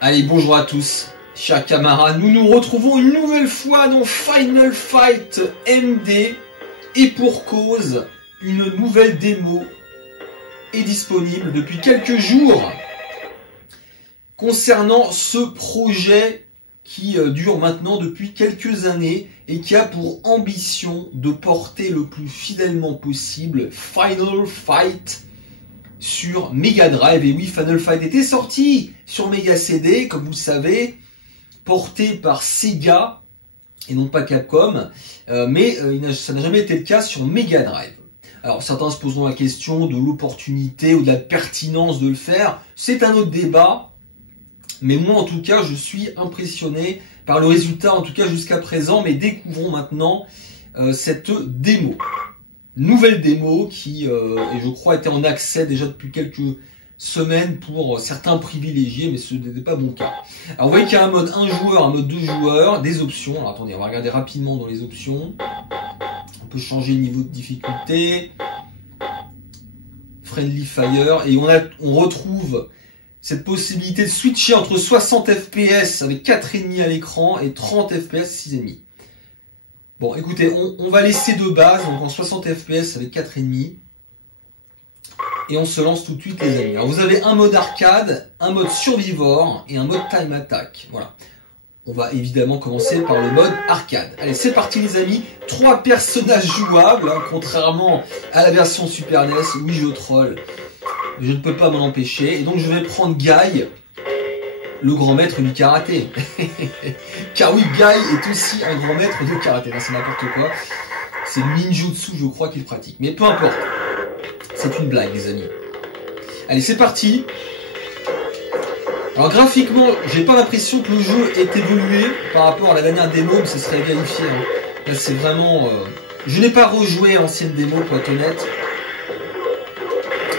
Allez, bonjour à tous, chers camarades, nous nous retrouvons une nouvelle fois dans Final Fight MD, et pour cause, une nouvelle démo est disponible depuis quelques jours concernant ce projet qui dure maintenant depuis quelques années et qui a pour ambition de porter le plus fidèlement possible Final Fight sur Mega Drive. Et oui, Final Fight était sorti sur Mega CD, comme vous le savez, porté par Sega et non pas Capcom, mais ça n'a jamais été le cas sur Mega Drive. Alors certains se poseront la question de l'opportunité ou de la pertinence de le faire, c'est un autre débat, mais moi en tout cas je suis impressionné par le résultat, en tout cas jusqu'à présent, mais découvrons maintenant cette démo. Nouvelle démo qui, et je crois, était en accès déjà depuis quelques semaines pour certains privilégiés, mais ce n'était pas mon cas. Alors vous voyez qu'il y a un mode 1 joueur, un mode 2 joueurs, des options. Alors attendez, on va regarder rapidement dans les options. On peut changer le niveau de difficulté, Friendly Fire, et on retrouve cette possibilité de switcher entre 60 FPS avec 4,5 à l'écran et 30 FPS 6,5. Bon, écoutez, on va laisser de base, donc en 60 FPS avec 4,5. Et on se lance tout de suite, les amis. Alors, vous avez un mode arcade, un mode survivor et un mode time attack. Voilà. On va évidemment commencer par le mode arcade. Allez, c'est parti, les amis. 3 personnages jouables, hein, contrairement à la version Super NES. Oui, je troll. Je ne peux pas m'en empêcher. Et donc, je vais prendre Guy, le grand maître du karaté. Car oui, Guy est aussi un grand maître de karaté. Non, c'est n'importe quoi. C'est le ninjutsu, je crois, qu'il pratique. Mais peu importe. C'est une blague, les amis. Allez, c'est parti. Alors, graphiquement, j'ai pas l'impression que le jeu ait évolué par rapport à la dernière démo, mais ce serait vérifié. Hein. Là, c'est vraiment... Je n'ai pas rejoué à l'ancienne démo, pour être honnête.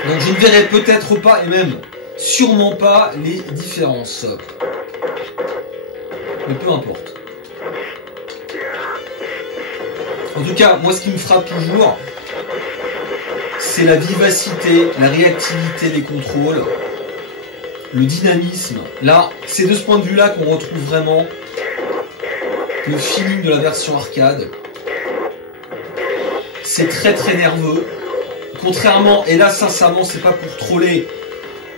Donc, je ne verrai peut-être pas, et même... sûrement pas les différences. Mais peu importe. En tout cas, moi ce qui me frappe toujours, c'est la vivacité, la réactivité des contrôles, le dynamisme. Là, c'est de ce point de vue-là qu'on retrouve vraiment le feeling de la version arcade. C'est très très nerveux. Contrairement, et là sincèrement, c'est pas pour troller,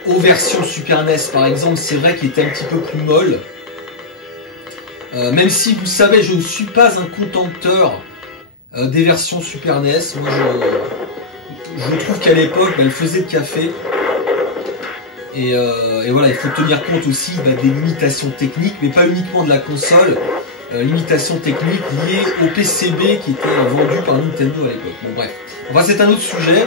aux versions Super NES par exemple, c'est vrai qu'il était un petit peu plus molle. Même si vous savez, je ne suis pas un contenteur des versions Super NES. Moi, je trouve qu'à l'époque, elle faisait le café. Et voilà, il faut tenir compte aussi des limitations techniques, mais pas uniquement de la console. Limitations techniques liées au PCB qui était vendu par Nintendo à l'époque. Bon bref, enfin c'est un autre sujet.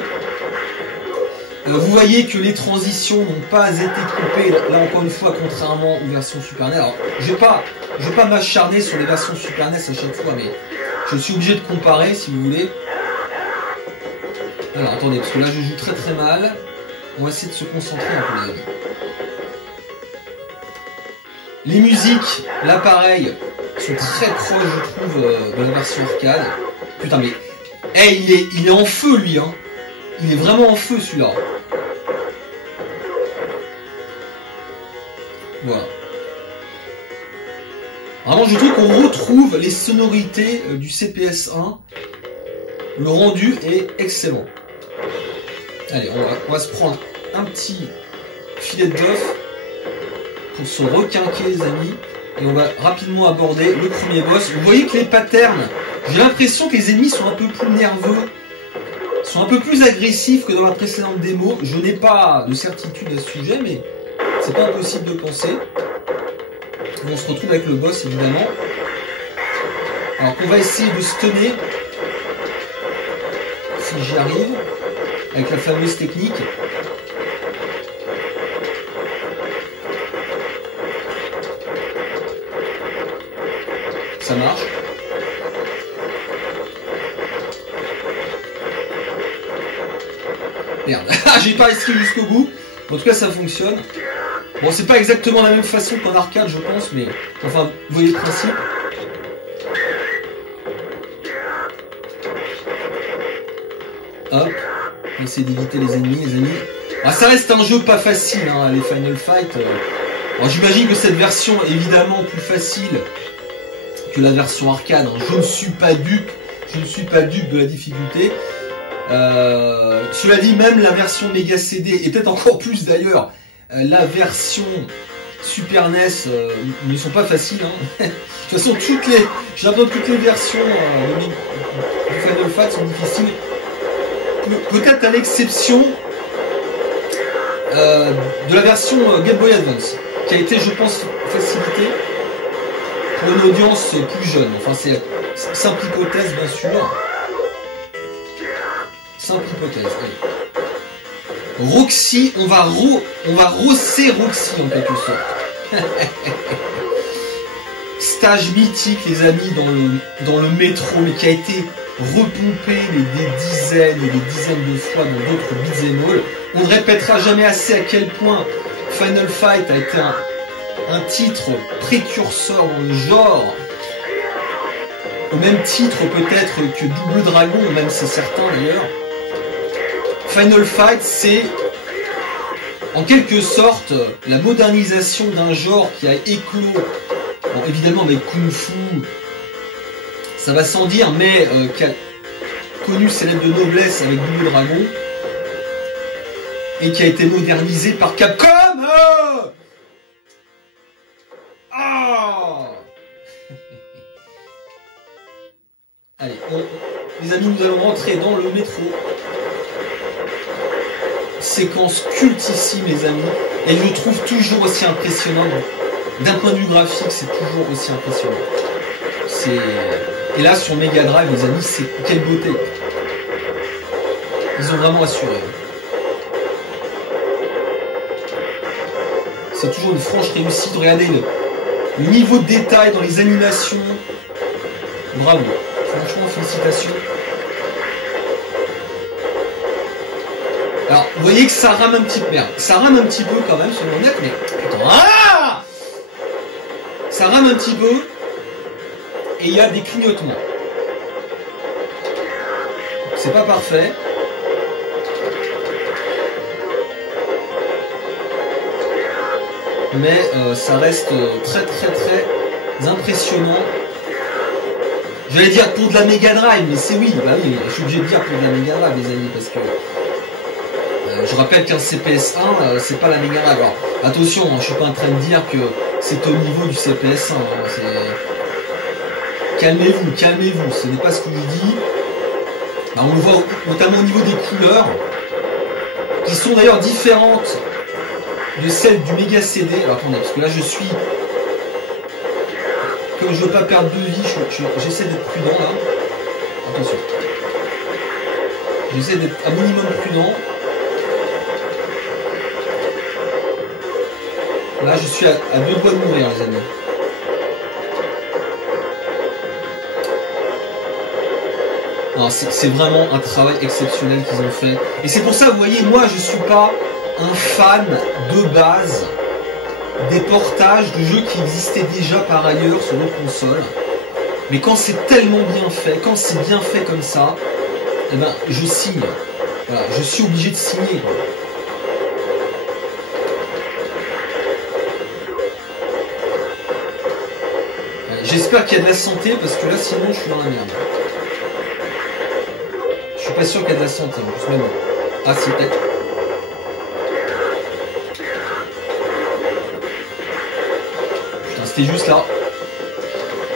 Vous voyez que les transitions n'ont pas été coupées, là encore une fois, contrairement aux versions Super NES. Alors, je vais pas m'acharner sur les versions Super NES à chaque fois, mais je suis obligé de comparer, si vous voulez. Alors, attendez, parce que là, je joue très très mal. On va essayer de se concentrer un peu, les amis. Les musiques, là pareil, sont très proches, je trouve, de la version arcade. Putain, mais... Hey, il est en feu, lui, hein. Il est vraiment en feu, celui-là. Voilà. Vraiment, je trouve qu'on retrouve les sonorités du CPS1. Le rendu est excellent. Allez, on va se prendre un petit filet de bœuf pour se requinquer, les amis. Et on va rapidement aborder le premier boss. Vous voyez que les patterns, j'ai l'impression que les ennemis sont un peu plus nerveux, sont un peu plus agressifs que dans la précédente démo. Je n'ai pas de certitude à ce sujet, mais c'est pas impossible de penser. On se retrouve avec le boss, évidemment. Alors qu'on va essayer de stunner, si j'y arrive, avec la fameuse technique. Ça marche. Merde, j'ai pas esquivé jusqu'au bout. En tout cas, ça fonctionne. Bon, c'est pas exactement la même façon qu'en arcade, je pense, mais enfin, vous voyez le principe. Hop, on essaie d'éviter les ennemis, les amis. Ah, ça reste un jeu pas facile, hein, les Final Fight. Alors j'imagine que cette version est évidemment plus facile que la version arcade. Hein. Je ne suis pas dupe de la difficulté. Cela dit, même la version Mega CD, et peut-être encore plus d'ailleurs, la version Super NES ne sont pas faciles. Hein. De toute façon, j'ai l'impression que toutes les versions de Final Fight sont difficiles. Peut-être à l'exception de la version Game Boy Advance, qui a été, je pense, facilitée pour une audience plus jeune. Enfin, c'est simple hypothèse, bien sûr. Simple hypothèse, oui. Roxy, on va rosser Roxy en quelque sorte. Stage mythique, les amis, dans le métro, mais qui a été repompé des dizaines et des dizaines de fois dans d'autres beat'em all. On ne répétera jamais assez à quel point Final Fight a été un titre précurseur dans le genre, au même titre peut-être que Double Dragon, même c'est certain d'ailleurs. Final Fight, c'est en quelque sorte la modernisation d'un genre qui a éclos, bon, évidemment avec Kung Fu, ça va sans dire, mais qui a connu ses lettres de noblesse avec Double Dragon, et qui a été modernisé par Capcom. Allez, les amis, nous allons rentrer dans le métro. Séquence cultissime, les amis, et je trouve toujours aussi impressionnant. D'un point de vue graphique, c'est toujours aussi impressionnant. Et là, sur Mega Drive, les amis, c'est quelle beauté. Ils ont vraiment assuré. C'est toujours une franche réussite. Regardez le niveau de détail dans les animations. Bravo. Franchement, félicitations. Alors, vous voyez que ça rame un petit peu. Merde, ça rame un petit peu quand même, soyons honnêtes, mais. Ah, ça rame un petit peu. Et il y a des clignotements. C'est pas parfait. Mais ça reste très très très impressionnant. J'allais dire pour de la Mega Drive, mais c'est oui, bah oui, je suis obligé de dire pour de la Mega Drive, les amis, parce que je rappelle qu'un CPS1, c'est pas la Mega Drive. Alors, attention, hein, je suis pas en train de dire que c'est au niveau du CPS1. Hein, calmez-vous, calmez-vous, ce n'est pas ce que je dis. Alors, on le voit notamment au niveau des couleurs, qui sont d'ailleurs différentes de celles du Mega CD. Alors attendez, parce que là je suis... Comme je veux pas perdre de vie, j'essaie d'être prudent là. Attention. J'essaie d'être un minimum prudent. Là je suis à 2 doigts de mourir, les amis. C'est vraiment un travail exceptionnel qu'ils ont fait. Et c'est pour ça, vous voyez, moi je suis pas un fan de base des portages de jeux qui existaient déjà par ailleurs sur nos consoles. Mais quand c'est tellement bien fait, quand c'est bien fait comme ça, eh ben je signe. Voilà, je suis obligé de signer. J'espère qu'il y a de la santé parce que là sinon je suis dans la merde. Je suis pas sûr qu'il y a de la santé en plus, mais bon. Ah si, peut-être. Putain, c'était juste là.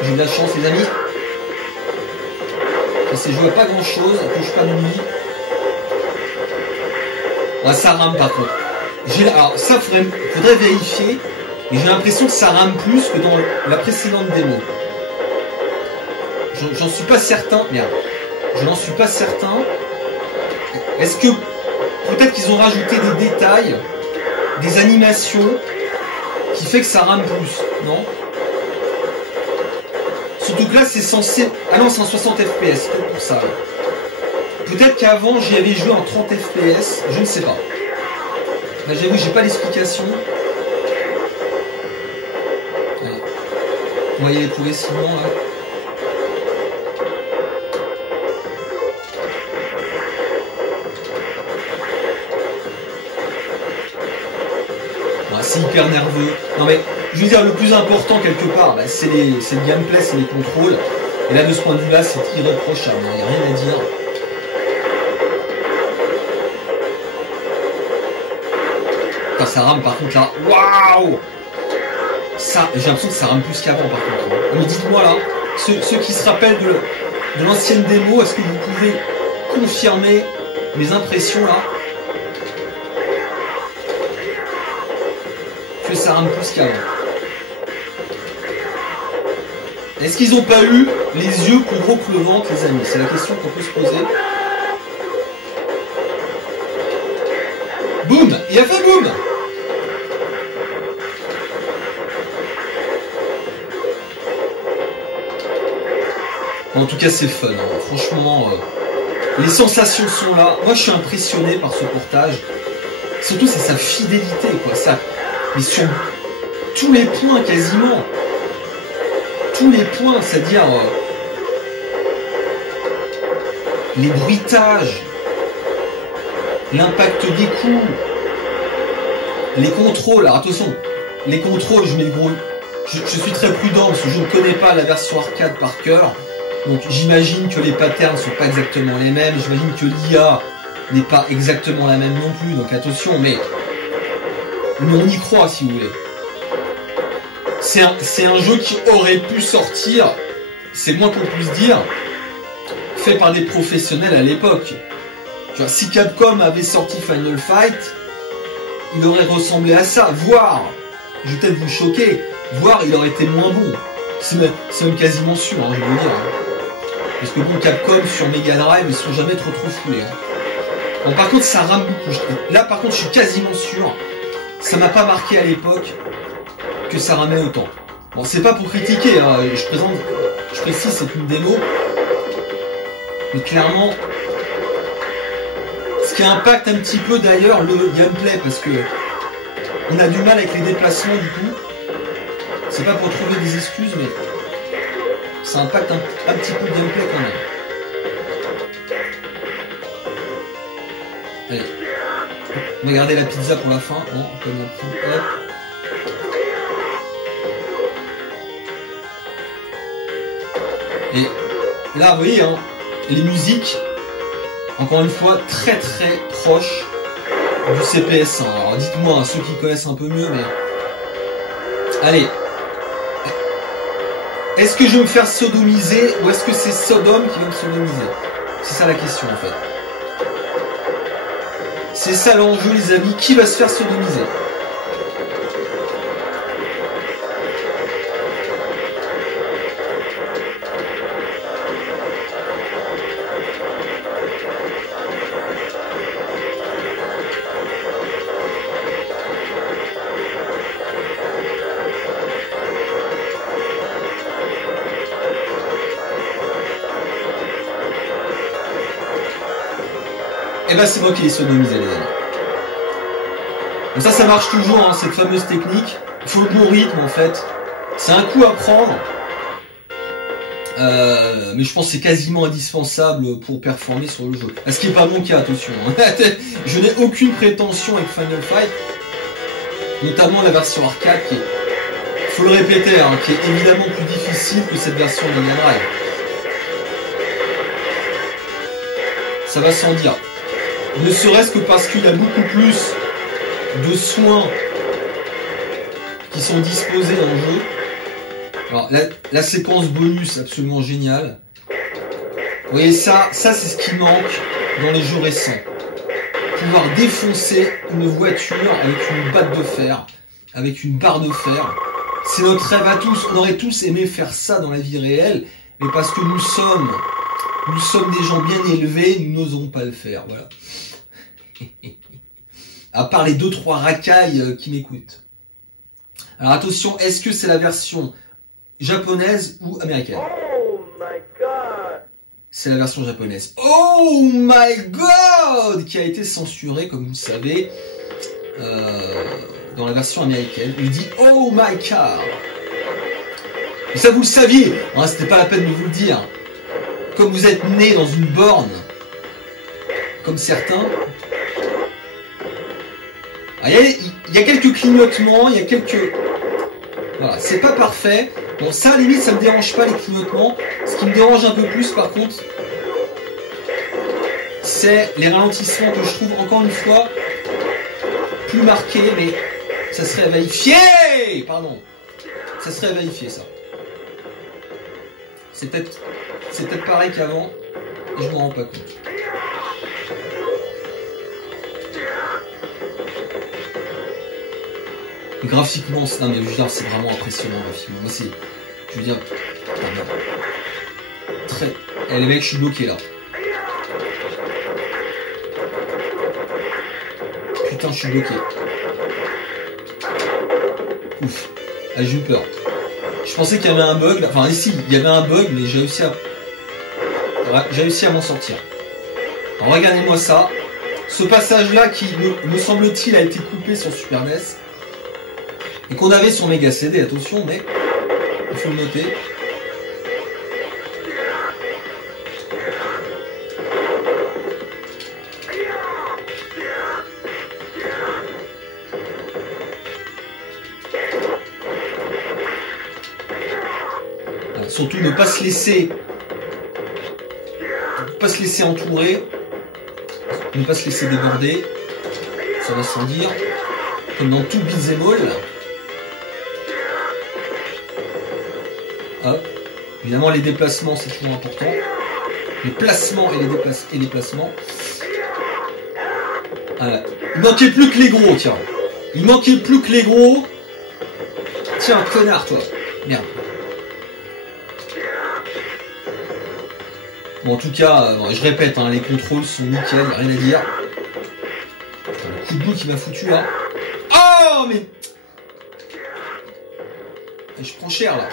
J'ai de la chance, les amis. Ça s'est joué à pas grand chose, ça touche pas de nuit. Ah, ça rame par contre. Alors ça faudrait vérifier, mais j'ai l'impression que ça rame plus que dans la précédente démo. J'en suis pas certain. Merde. Je n'en suis pas certain. Est-ce que peut-être qu'ils ont rajouté des détails, des animations qui fait que ça rame plus, non? Surtout que là c'est censé... Ah non, c'est en 60 fps, que pour ça. Peut-être qu'avant j'y avais joué en 30 fps, je ne sais pas. Là j'avoue, j'ai pas l'explication. On va y aller progressivement là. hyper nerveux. Non mais, je veux dire, le plus important quelque part, bah, c'est le gameplay, c'est les contrôles. Et là, de ce point de vue-là, c'est irréprochable, il n'y a rien à dire. Enfin, ça rame par contre là. Waouh! Ça, j'ai l'impression que ça rame plus qu'avant par contre. Mais dites-moi là, ceux qui se rappellent de l'ancienne démo, est-ce que vous pouvez confirmer mes impressions là? Que ça rame plus qu'avant. Est-ce qu'ils n'ont pas eu les yeux plus gros que le ventre, les amis? C'est la question qu'on peut se poser. Boum! Il a fait boum! En tout cas, c'est fun. Hein. Franchement, les sensations sont là. Moi, je suis impressionné par ce portage. Surtout, c'est sa fidélité, quoi. Ça, mais sur tous les points, quasiment. Tous les points, c'est-à-dire les bruitages, l'impact des coups, les contrôles. Alors attention, les contrôles, je mets le gros. Je suis très prudent parce que je ne connais pas la version arcade par cœur. Donc j'imagine que les patterns sont pas exactement les mêmes. J'imagine que l'IA n'est pas exactement la même non plus. Donc attention, mais on y croit si vous voulez. C'est un jeu qui aurait pu sortir, c'est moins qu'on puisse dire, fait par des professionnels à l'époque. Si Capcom avait sorti Final Fight, il aurait ressemblé à ça. Voire, je vais peut-être vous choquer, voire il aurait été moins bon. C'est même quasiment sûr, hein, je vais vous dire. Parce que bon, Capcom sur Mega Drive, ils sont jamais trop foulés. Hein. Bon, par contre, ça rame beaucoup. Là, par contre, je suis quasiment sûr, ça m'a pas marqué à l'époque que ça ramait autant. Bon, c'est pas pour critiquer, hein. Je précise, c'est une démo. Mais clairement, ce qui impacte un petit peu d'ailleurs le gameplay, parce que on a du mal avec les déplacements du coup. C'est pas pour trouver des excuses, mais ça impacte un petit peu le gameplay quand même. Allez. On va garder la pizza pour la fin. Bon, on peut mettre... Hop. Et là, vous voyez, hein, les musiques, encore une fois, très très proches du CPS1. Alors dites-moi, hein, ceux qui connaissent un peu mieux, mais... Allez. Est-ce que je vais me faire sodomiser ou est-ce que c'est Sodome qui va me sodomiser? C'est ça la question en fait. C'est ça l'enjeu les amis, qui va se faire sodomiser? Et ben c'est moi qui les sodomisé les amis. Donc ça marche toujours, hein, cette fameuse technique. Il faut le bon rythme en fait. C'est un coup à prendre. Mais je pense que c'est quasiment indispensable pour performer sur le jeu. Ce qui n'est pas mon cas, attention. Je n'ai aucune prétention avec Final Fight. Notamment la version arcade qui est, faut le répéter, hein, qui est évidemment plus difficile que cette version Mega Drive. Ça va sans dire. Ne serait-ce que parce qu'il y a beaucoup plus de soins qui sont disposés dans le jeu. Alors, la séquence bonus absolument géniale. Vous voyez ça c'est ce qui manque dans les jeux récents. Pouvoir défoncer une voiture avec une batte de fer, avec une barre de fer. C'est notre rêve à tous. On aurait tous aimé faire ça dans la vie réelle, mais parce que nous sommes des gens bien élevés, nous n'osons pas le faire. Voilà. À part les 2-3 racailles qui m'écoutent. Alors attention, est-ce que c'est la version japonaise ou américaine? Oh my god! C'est la version japonaise. Oh my god! Qui a été censurée, comme vous le savez, dans la version américaine. Il dit oh my god! Et ça vous le saviez, hein, c'était pas la peine de vous le dire. Comme vous êtes né dans une borne, comme certains. Ah, il y a quelques clignotements, il y a quelques... Voilà, c'est pas parfait. Bon, ça, à la limite, ça me dérange pas, les clignotements. Ce qui me dérange un peu plus, par contre, c'est les ralentissements que je trouve, encore une fois, plus marqués, mais ça serait à vérifier. Pardon. Ça serait à vérifier, ça. C'est peut-être pareil qu'avant, et je m'en rends pas compte. Graphiquement, c'est vraiment impressionnant graphiquement. Moi, c'est, je veux dire, très. Eh les mecs, je suis bloqué là. Putain, je suis bloqué. Ouf. Ah, j'ai eu peur. Je pensais qu'il y avait un bug. Là. Enfin, ici, il y avait un bug, mais j'ai réussi à m'en sortir. Alors, regardez-moi ça. Ce passage-là, qui me semble-t-il a été coupé sur Super NES. Et qu'on avait sur Mega CD, attention, mais il faut le noter. Alors, surtout ne pas se laisser entourer, ne pas se laisser déborder, ça va sans dire, comme dans tout beat'em all. Hop. Évidemment, les déplacements, c'est toujours important. Les placements et les placements. Voilà. Il manquait plus que les gros, tiens. Il manquait plus que les gros. Tiens, connard, toi. Merde. Bon, en tout cas, je répète, hein, les contrôles sont nickel, y a rien à dire. Le coup de bout qui m'a foutu, là. Oh, mais... Je prends cher, là.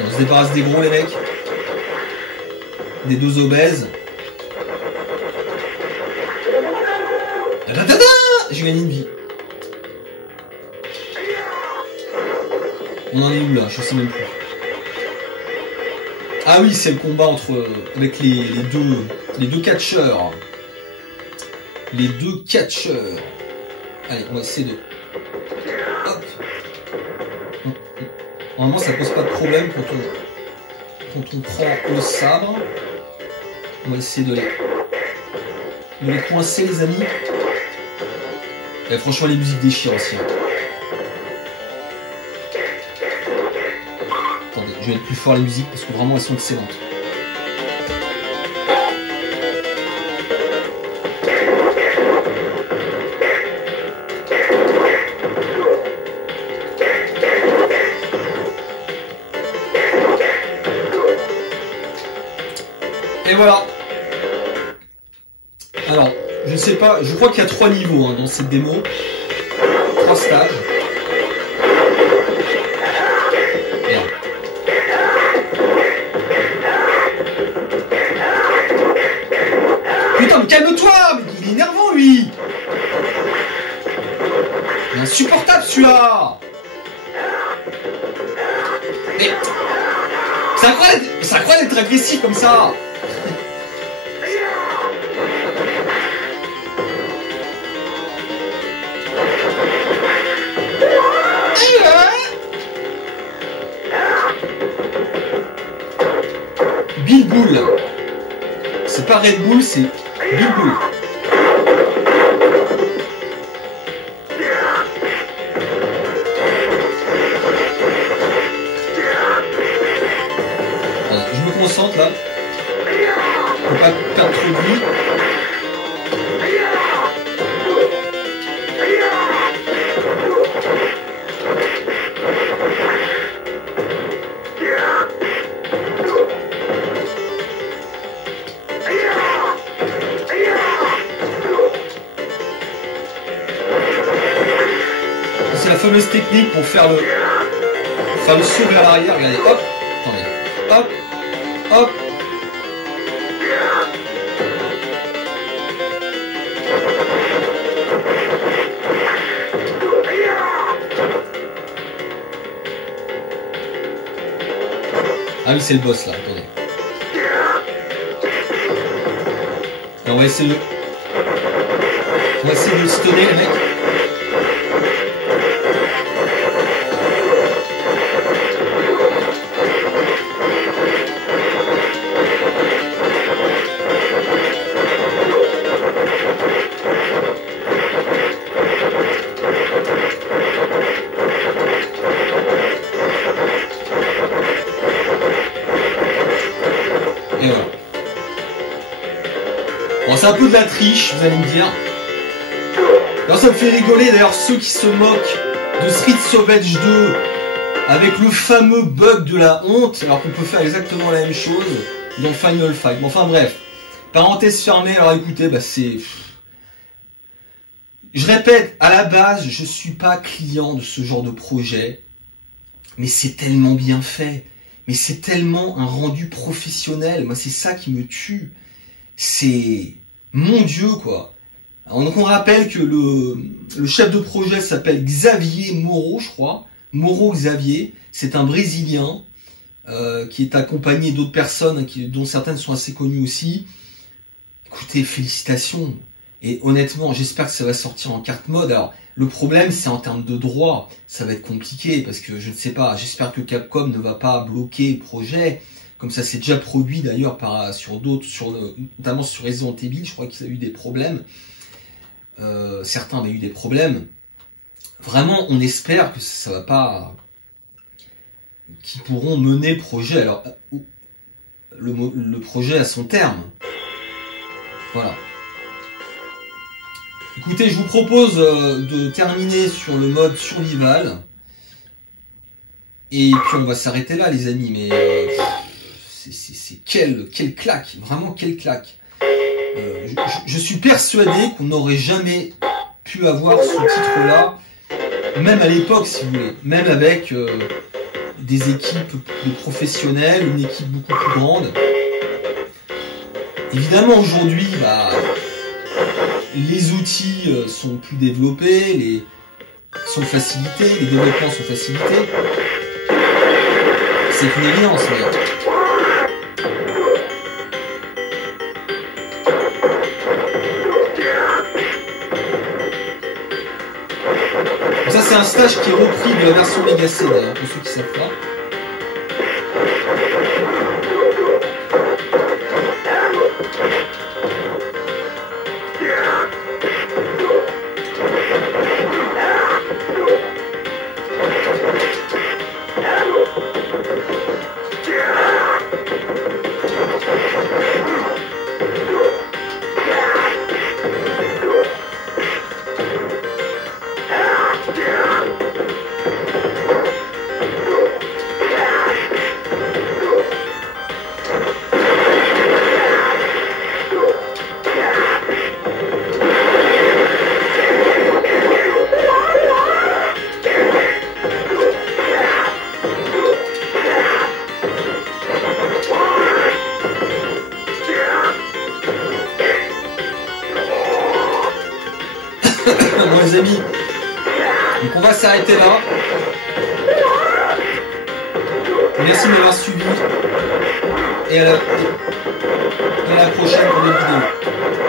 On se débarrasse des gros, les mecs. Des deux obèses. J'ai gagné une vie. On en est où là? Je sais même plus. Ah oui, c'est le combat avec les deux catcheurs. Les deux catcheurs. Allez, on va essayer de... Hop. Normalement, ça pose pas de problème quand on prend le sabre. On va essayer de les coincer, les amis. Et franchement, les musiques déchirent aussi. Attendez, je vais mettre plus fort les musiques parce que vraiment, elles sont excellentes. Et voilà. Alors, je sais pas, je crois qu'il y a 3 niveaux hein, dans cette démo. 3 stages. Merde. Putain, mais calme-toi! Mais il est énervant, lui! Il est insupportable, celui-là! Mais... C'est incroyable d'être agressif comme ça! Bill Bull. C'est pas Red Bull, c'est Bill Bull. Alors, je me concentre là. Pour pas perdre trop de vie. C'est la fameuse technique pour faire le saut vers l'arrière. Regardez, hop, attendez, hop, hop. Ah oui, c'est le boss là, attendez. va essayer de... On va essayer de le stunner, les mecs. Et voilà. Bon, c'est un peu de la triche, vous allez me dire. Alors, ça me fait rigoler d'ailleurs ceux qui se moquent de Street Savage 2 avec le fameux bug de la honte, alors qu'on peut faire exactement la même chose dans Final Fight. Bon, enfin bref, parenthèse fermée. Alors écoutez, bah c'est... Je répète, à la base, je suis pas client de ce genre de projet, mais c'est tellement bien fait. Mais c'est tellement un rendu professionnel. Moi, c'est ça qui me tue. C'est... Mon Dieu, quoi. Alors, donc, on rappelle que le chef de projet s'appelle Xavier Moreau, je crois. Moreau Xavier. C'est un Brésilien qui est accompagné d'autres personnes dont certaines sont assez connues aussi. Écoutez, félicitations. Et honnêtement, j'espère que ça va sortir en carte mode. Alors, le problème, c'est en termes de droit, ça va être compliqué parce que je ne sais pas. J'espère que Capcom ne va pas bloquer le projet, comme ça c'est déjà produit d'ailleurs sur d'autres, notamment sur Resident Evil. Je crois qu'il a eu des problèmes. Certains avaient eu des problèmes. Vraiment, on espère que ça va pas, qu'ils pourront mener le projet. Alors, le projet à son terme. Voilà. Écoutez, je vous propose de terminer sur le mode survival. Et puis on va s'arrêter là, les amis. Mais c'est quelle claque, vraiment quelle claque. Je suis persuadé qu'on n'aurait jamais pu avoir ce titre-là, même à l'époque, si vous voulez. Même avec des équipes de professionnels, une équipe beaucoup plus grande. Évidemment, aujourd'hui, bah... les outils sont plus développés, sont facilités, les développements sont facilités. C'est une évidence, mais... Ça, c'est un stage qui est repris de la version Mega C, d'ailleurs, pour ceux qui savent pas. Bon les amis, donc on va s'arrêter là. Merci de m'avoir suivi et à la prochaine pour d'autres vidéos.